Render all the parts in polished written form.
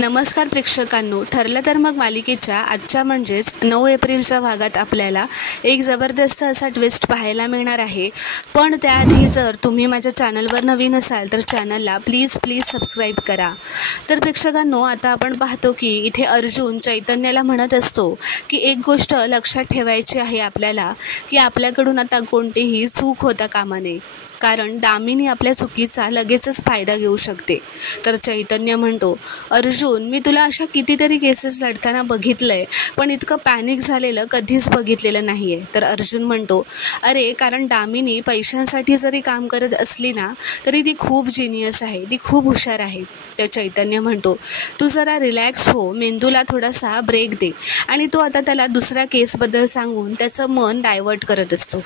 नमस्कार प्रेक्षकांनो, ठरलं तर मग मालिकेच्या आजच्या म्हणजेच 9 एप्रिलच्या भागात आपल्याला एक जबरदस्त असा ट्विस्ट पाहायला मिळणार आहे. पण त्याआधी जर तुम्ही माझ्या चॅनलवर नवीन असाल तर चॅनलला प्लीज सबस्क्राईब करा. तर प्रेक्षकांनो, आता आपण पाहतो की इथे अर्जुन चैतन्याला म्हणत असतो की एक गोष्ट लक्षात ठेवायची आहे आपल्याला, की आपल्याकडून आता कोणतीही चूक होता कामा नये, कारण दामिनी आपल्या चुकीचा लगेचच फायदा घेऊ शकते. तर चैतन्य म्हणतो, अर्जुन, मी तुला अशा कितीतरी केसेस लढताना बघितलंय, पण इतकं पॅनिक झालेलं कधीच बघितलेलं नाही आहे. तर अर्जुन म्हणतो, अरे कारण दामिनी पैशांसाठी जरी काम करत असली ना तरी ती खूप जिनियस आहे, ती खूप हुशार आहे. तर चैतन्य म्हणतो, तू जरा रिलॅक्स हो, मेंदूला थोडासा ब्रेक दे. आणि तो आता त्याला दुसऱ्या केसबद्दल सांगून त्याचं मन डायव्हर्ट करत असतो.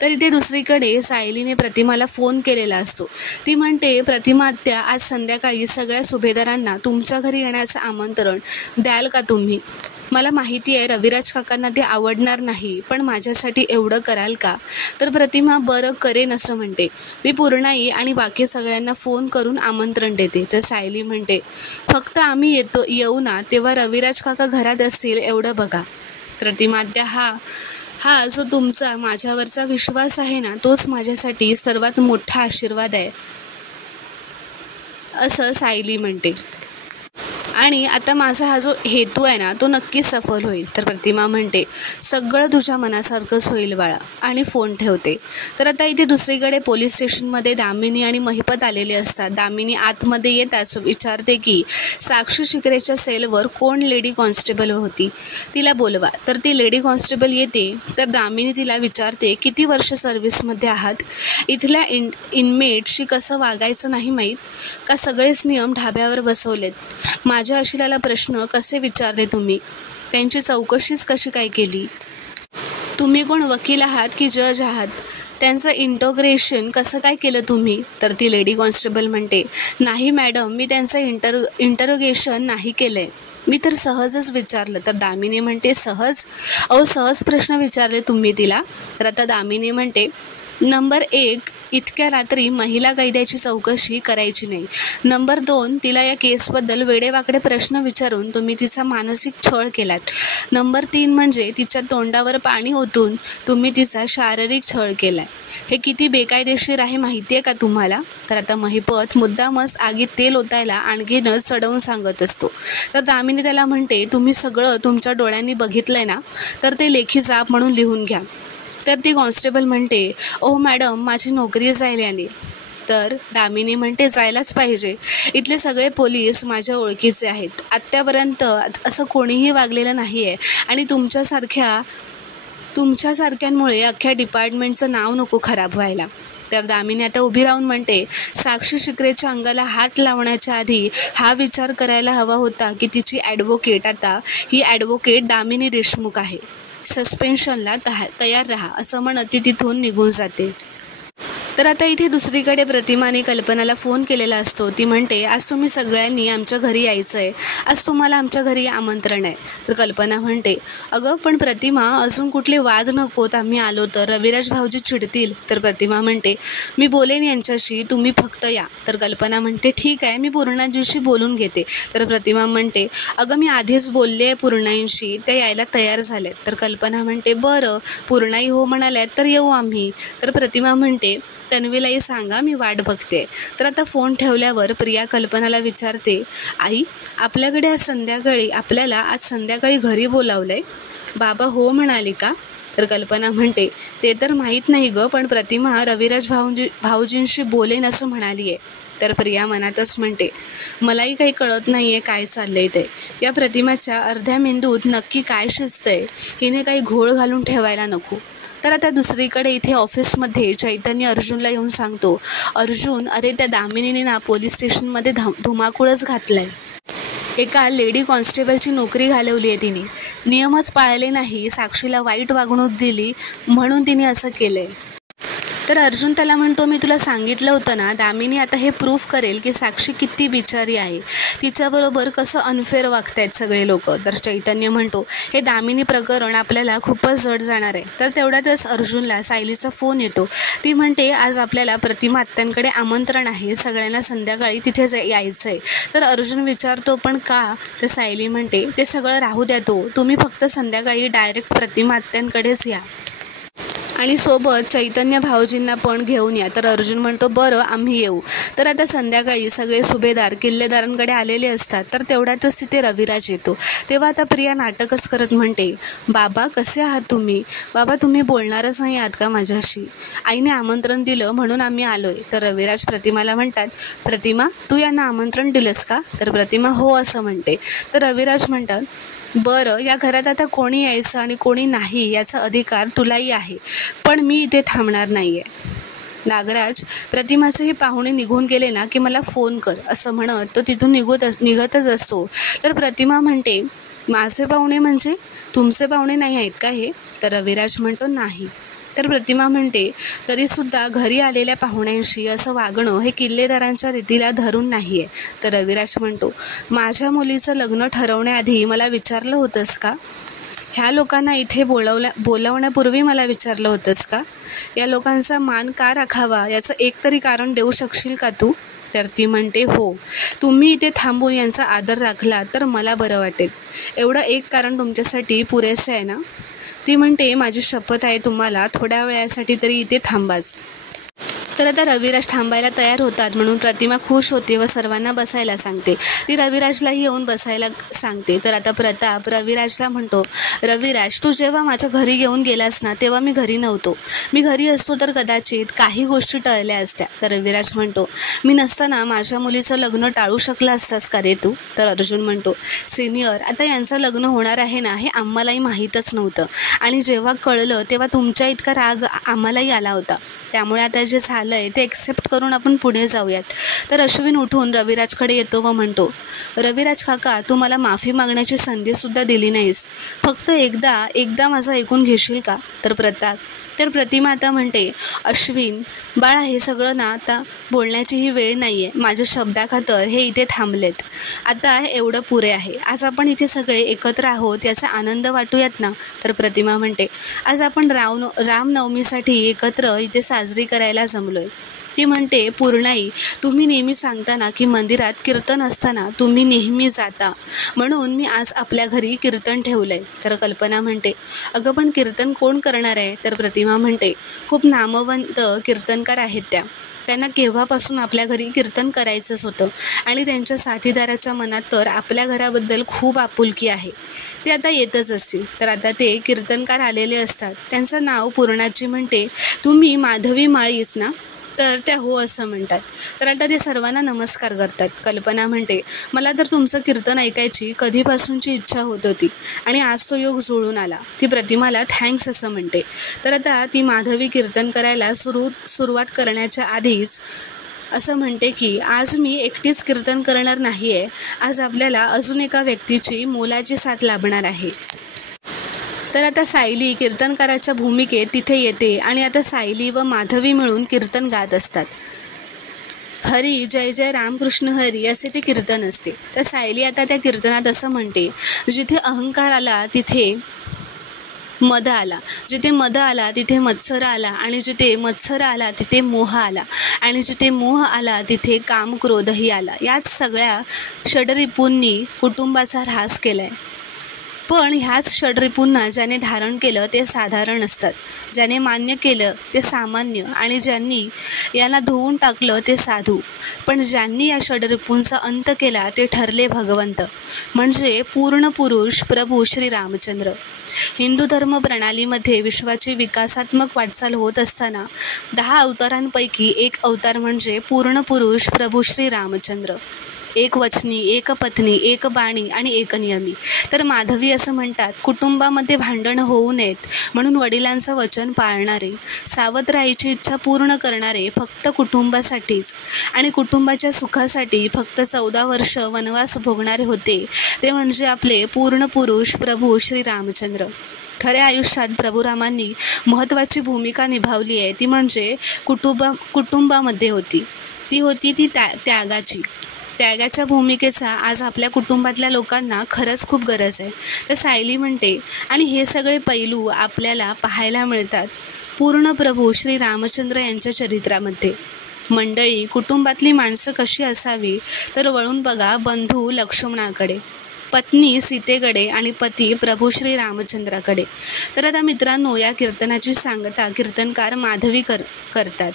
तर इथे दुसरीकडे सायलीने प्रतिमाला फोन केलेला असतो. ती म्हणते, प्रतिमा आत्या, आज संध्याकाळी सगळ्या सुभेदारांना तुमच्या घरी येण्याचं आमंत्रण द्याल का तुम्ही? मला माहिती आहे रविराज काकांना ते आवडणार नाही, पण माझ्यासाठी एवढं कराल का? तर प्रतिमा बरं करेन असं म्हणते. मी पूर्णाई आणि बाकी सगळ्यांना फोन करून आमंत्रण देते. तर सायली म्हणते, फक्त आम्ही येऊ ना तेव्हा रविराज काका घरात असतील एवढं बघा. प्रतिमा आत्या, हा जो तुमचा माझ्यावरचा विश्वास आहे ना, तोच माझ्यासाठी सर्वात मोठा आशीर्वाद आहे असं सायली म्हणते. आणि आता माझा हा जो हेतू आहे ना तो नक्कीच सफल होईल. तर प्रतिमा म्हणते, सगळं तुझ्या मनासारखंच होईल बाळा, आणि फोन ठेवते. तर आता इथे दुसरीकडे पोलीस स्टेशनमध्ये दामिनी आणि महिपत आलेले असतात. दामिनी आतमध्ये येताच विचारते की साक्षी शिकरेच्या सेलवर कोण लेडी कॉन्स्टेबल होती, तिला बोलवा. तर ती लेडी कॉन्स्टेबल येते. तर दामिनी तिला विचारते, किती वर्ष सर्व्हिसमध्ये आहात? इथल्या इनमेटशी कसं वागायचं नाही माहीत का? सगळेच नियम ढाब्यावर बसवलेत. माझ्या अशिलाला प्रश्न कसे विचारले तुम्ही? त्यांची चौकशीच कशी काय केली? तुम्ही कोण वकील आहात की जज आहात? त्यांचं इंटोग्रेशन कसं काय केलं तुम्ही? तर ती लेडी कॉन्स्टेबल म्हणते, नाही मॅडम, मी त्यांचं इंटरोगेशन नाही केलं आहे, मी तर सहजच विचारलं. तर दामिनी म्हणते, सहज? सहज प्रश्न विचारले तुम्ही तिला? तर आता दामिनी म्हणते, नंबर 1, इतक्या रात्री महिला कैद्याची चौकशी करायची नाही. नंबर 2, तिला या केसबद्दल वेडेवाकडे प्रश्न विचारून तुम्ही तिचा मानसिक छळ केलात. नंबर 3 म्हणजे तिच्या तोंडावर पाणी ओतून तुम्ही तिचा शारीरिक छळ केलाय. हे किती बेकायदेशीर आहे माहिती आहे का तुम्हाला? तर आता महिपत मुद्दामच आगीत तेल ओतायला आणखीनच चढवून सांगत असतो. तर दामिनी त्याला म्हणते, तुम्ही सगळं तुमच्या डोळ्यांनी बघितलंय ना, तर ते लेखी जाप म्हणून लिहून घ्या. तर ती कॉन्स्टेबल म्हणते, ओह मॅडम, माझी नोकरी जाईल याने. तर दामिनी म्हणते, जायलाच पाहिजे, इथले सगळे पोलीस माझ्या ओळखीचे आहेत, आत्तापर्यंत असं कोणीही वागलेलं नाही आहे, आणि तुमच्यासारख्यांमुळे अख्ख्या डिपार्टमेंटचं नाव नको खराब व्हायला. तर दामिनी आता उभी राहून म्हणते, साक्षी शिकरेच्या अंगाला हात लावण्याच्या आधी हा विचार करायला हवा होता की तिची ॲडव्होकेट आता ही ॲडव्होकेट दामिनी देशमुख आहे. सस्पेन्शनला तयार राहा असं म्हणत ती तिथून निघून जाते. तर आता इथे दुसरीकडे प्रतिमाने कल्पनाला फोन केलेला असतो. ती म्हणते, आज तुम्ही सगळ्यांनी आमच्या घरी यायचं आहे, आज तुम्हाला आमच्या घरी आमंत्रण आहे. तर कल्पना म्हणते, अगं पण प्रतिमा, अजून कुठले वाद नकोत, आम्ही आलो तर रविराज भाऊजी चिडतील. तर प्रतिमा म्हणते, मी बोलेन यांच्याशी, तुम्ही फक्त या. तर कल्पना म्हणते, ठीक आहे, मी पूर्णाजीशी बोलून घेते. तर प्रतिमा म्हणते, अगं मी आधीच बोलले आहे पूर्णाईंशी, त्या यायला तयार झाल्यात. तर कल्पना म्हणते, बरं, पूर्णाई हो म्हणाल्यात तर येऊ आम्ही. तर प्रतिमा म्हणते, तन्वीलाही सांगा, मी वाट बघते. तर आता फोन ठेवल्यावर प्रिया कल्पनाला विचारते, आई, आपल्याला आज संध्याकाळी घरी बोलावलंय, बाबा हो म्हणाले का? तर कल्पना म्हणते, ते तर माहीत नाही गं, पण प्रतिमा रविराज भाऊजींशी बोलेन असं म्हणाली आहे. तर प्रिया मनातच म्हणते, मलाही काही कळत नाही आहे काय चाललंय ते. या प्रतिमाच्या अर्ध्या मेंदूत नक्की काय शिजतंय, हिने काही घोळ घालून ठेवायला नको. तर आता दुसरीकडे इथे ऑफिसमध्ये चैतन्य अर्जुनला येऊन सांगतो, अर्जुन, अरे त्या दामिनीने ना पोलीस स्टेशनमध्ये धुमाकूळच घातलाय. एका लेडी कॉन्स्टेबलची नोकरी घालवली आहे तिने, नियमच पाळले नाही, साक्षीला वाईट वागणूक दिली म्हणून तिने असं केलंय. तर अर्जुन त्याला म्हणतो, मी तुला सांगितलं होतं ना, दामिनी आता हे प्रूफ करेल की साक्षी किती बिचारी आहे, तिच्याबरोबर कसं अनफेअर वागतायत सगळे लोक. तर चैतन्य म्हणतो, हे दामिनी प्रकरण आपल्याला खूपच जड जाणार आहे. तर तेवढ्यातच अर्जुनला सायलीचा फोन येतो. ती म्हणते, आज आपल्याला प्रतिमा आत्यांकडे आमंत्रण आहे, सगळ्यांना संध्याकाळी तिथे यायचं आहे. तर अर्जुन विचारतो, पण का? तर सायली म्हणते, ते सगळं राहू द्या, तुम्ही फक्त संध्याकाळी डायरेक्ट प्रतिमा आत्यांकडेच या आणि सोबत चैतन्य भाऊजींना पण घेऊन या. तर अर्जुन म्हणतो, बरं आम्ही येऊ. तर आता संध्याकाळी सगळे सुभेदार किल्लेदारांकडे आलेले असतात. तर तेवढ्यातच तिथे रविराज येतो. तेव्हा आता प्रिया नाटकच करत म्हणते, बाबा कसे आहात तुम्ही? बाबा तुम्ही बोलणारच नाही आहात का माझ्याशी? आईने आमंत्रण दिलं म्हणून आम्ही आलोय. तर रविराज प्रतिमाला म्हणतात, प्रतिमा तू यांना आमंत्रण दिलंस का? तर प्रतिमा हो असं म्हणते. तर रविराज म्हणतात, बरं या घरात आता कोणी यायचं आणि कोणी नाही याचा अधिकार तुलाही आहे, पण मी इथे थांबणार नाही आहे. नागराज, प्रतिमाचे हे पाहुणे निघून गेले ना की मला फोन कर असं म्हणत तो तिथून निघतच असतो. तर प्रतिमा म्हणते, माझे पाहुणे म्हणजे तुमचे पाहुणे नाही आहेत का हे? तर रविराज म्हणतो, नाही. तर प्रतिमा म्हणते, तरीसुद्धा घरी आलेल्या पाहुण्यांशी असं वागणं हे किल्लेदारांच्या रीतीला धरून नाही आहे. तर रविराज म्हणतो, माझ्या मुलीचं लग्न ठरवण्याआधी मला विचारलं होतंस का? ह्या लोकांना इथे बोलवण्यापूर्वी मला विचारलं होतंस का? या लोकांचा मान का राखावा याचं एक तरी कारण देऊ शकशील का तू? तर ती म्हणते, हो, तुम्ही इथे थांबून यांचा आदर राखला तर मला बरं वाटेल. एवढं एक कारण तुमच्यासाठी पुरेसे आहे ना? ती म्हणते, माझी शपथ आहे तुम्हाला, थोड्या वेळासाठी तरी इथे थांबाच. तर आता रविराज थांबायला तयार होतात म्हणून प्रतिमा खुश होते व सर्वांना बसायला सांगते. ती रविराजलाही येऊन बसायला सांगते. तर आता प्रताप रविराजला म्हणतो, रविराज तू जेव्हा माझ्या घरी घेऊन गेलास ना तेव्हा मी घरी नव्हतो. मी घरी असतो तर कदाचित काही गोष्टी टळल्या असत्या. तर रविराज म्हणतो, मी नसताना माझ्या मुलीचं लग्न टाळू शकला असतास का रे तू? तर अर्जुन म्हणतो, सिनियर आता यांचं लग्न होणार आहे ना हे आम्हालाही माहीतच नव्हतं आणि जेव्हा कळलं तेव्हा तुमच्या इतका राग आम्हालाही आला होता. त्यामुळे आता जे झालंय ते एक्सेप्ट करून आपण पुढे जाऊयात. तर अश्विन उठून रविराजकडे येतो व म्हणतो, रविराज काका तू मला माफी मागण्याची संधीसुद्धा दिली नाहीस, फक्त एकदा माझं ऐकून घेशील का? तर प्रतिमा आता म्हणते, अश्विन बाळा हे सगळं ना आता बोलण्याची ही वेळ नाही आहे. माझ्या शब्दाखातर हे इथे थांबलेत. आता एवढं पुरे आहे. आज आपण इथे सगळे एकत्र आहोत याचा आनंद वाटूयात ना? तर प्रतिमा म्हणते, आज आपण रामनवमीसाठी एकत्र इथे साजरी करायला जमलोय. ती म्हणते, पूर्णाई तुम्ही नेहमी सांगता ना की मंदिरात कीर्तन असताना तुम्ही नेहमी जाता, म्हणून मी आज आपल्या घरी कीर्तन ठेवलंय. तर कल्पना म्हणते, अगं पण कीर्तन कोण करणार आहे? तर प्रतिमा म्हणते, खूप नामवंत कीर्तनकार आहेत त्यांना केव्हापासून आपल्या घरी कीर्तन करायचंच होतं आणि त्यांच्या साथीदाराच्या मनात तर आपल्या घराबद्दल खूप आपुलकी आहे. ते आता येतच असतील. तर आता ते कीर्तनकार आलेले असतात. त्यांचं नाव पूर्णाची म्हणते, तुम्ही माधवी माळीच ना? तर त्या हो असं म्हणतात. तर आता ते सर्वांना नमस्कार करतात. कल्पना म्हणते, मला तर तुमचं कीर्तन ऐकायची कधीपासूनची इच्छा होत होती आणि आज तो योग जुळून आला. ती प्रतिमाला थँक्स असं म्हणते. तर आता ती माधवी कीर्तन करायला सुरुवात करण्याच्या आधीच असं म्हणते की आज मी एकटीच कीर्तन करणार नाही आहे, आज आपल्याला अजून एका व्यक्तीची मोलाची साथ लाभणार आहे. तर आता सायली कीर्तनकाराच्या भूमिकेत तिथे येते आणि आता सायली व माधवी मिळून कीर्तन गात असतात. हरी जय जय रामकृष्ण हरी असे ते कीर्तन असते. तर सायली आता त्या कीर्तनात असं म्हणते, जिथे अहंकार आला तिथे मद आला, जिथे मद आला तिथे मत्सर आला आणि जिथे मत्सर आला तिथे मोह आला आणि जिथे मोह आला तिथे काम क्रोधही आला. याच सगळ्या षडरिपूंनी कुटुंबाचा ऱ्हास केलाय. पण ह्याच षडरिपूंना ज्याने धारण केलं ते साधारण असतात, ज्याने मान्य केलं ते सामान्य आणि ज्यांनी यांना धुवून टाकलं ते साधू. पण ज्यांनी या षडरिपूंचा अंत केला ते ठरले भगवंत, म्हणजे पूर्ण पुरुष प्रभू श्री रामचंद्र. हिंदू धर्म प्रणालीमध्ये विश्वाची विकासात्मक वाटचाल होत असताना 10 अवतारांपैकी एक अवतार म्हणजे पूर्ण पुरुष प्रभू श्री रामचंद्र. एक वचनी, एक पत्नी, एक बाणी आणि एक नियमी. तर माधवी असं म्हणतात, कुटुंबामध्ये भांडणं होऊ नयेत म्हणून वडिलांचं वचन पाळणारे, सावत्र आईची इच्छा पूर्ण करणारे फक्त कुटुंबासाठीच आणि कुटुंबाच्या सुखासाठी फक्त 14 वर्ष वनवास भोगणारे होते ते म्हणजे आपले पूर्ण पुरुष प्रभू श्री रामचंद्र. खऱ्या आयुष्यात प्रभुरामांनी महत्त्वाची भूमिका निभावली आहे ती म्हणजे कुटुंबामध्ये होती. ती होती त्यागाची. त्यागाच्या भूमिकेचा आज आपल्या कुटुंबातल्या लोकांना खरंच खूप गरज आहे. तर सायली म्हणते, आणि हे सगळे पैलू आपल्याला पाहायला मिळतात पूर्ण प्रभू श्री रामचंद्र यांच्या चरित्रामध्ये. मंडळी, कुटुंबातली माणसं कशी असावी तर वळून बघा बंधू लक्ष्मणाकडे, पत्नी सीतेकडे आणि पती प्रभू श्री रामचंद्राकडे. तर आता मित्रांनो, या कीर्तनाची सांगता कीर्तनकार माधवी करतात.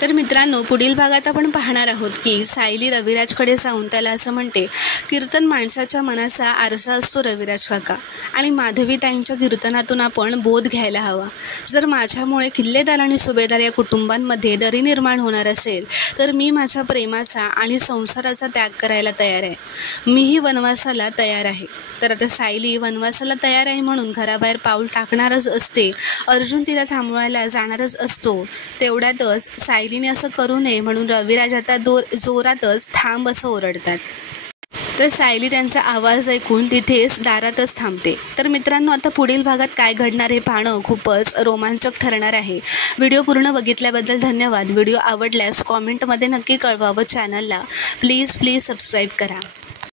तर मित्रांनो, पुढील भागात आपण पाहणार आहोत की सायली रविराजकडे जाऊन त्याला असं म्हणते, कीर्तन माणसाच्या मनाचा आरसा असतो रविराज काका, आणि माधवीताईंच्या कीर्तनातून आपण बोध घ्यायला हवा. जर माझ्यामुळे किल्लेदार आणि सुभेदार या कुटुंबांमध्ये दरी निर्माण होणार असेल तर मी माझ्या प्रेमाचा आणि संसाराचा त्याग करायला तयार आहे. मीही वनवासाला तयार आहे. तर आता सायली वनवासाला तयार आहे म्हणून घराबाहेर पाऊल टाकणारच असते. अर्जुन तिला थांबवायला जाणारच असतो. तेवढ्यातच सायलीने असं करू नये म्हणून रविराज आता जोरातच थांब असं ओरडतात. तर सायली त्यांचा आवाज ऐकून तिथेच दारातच थांबते. तर मित्रांनो, आता पुढील भागात काय घडणार हे पाहणं खूपच रोमांचक ठरणार आहे. व्हिडिओ पूर्ण बघितल्याबद्दल धन्यवाद. व्हिडिओ आवडल्यास कॉमेंटमध्ये नक्की कळवा व चॅनलला प्लीज सबस्क्राईब करा.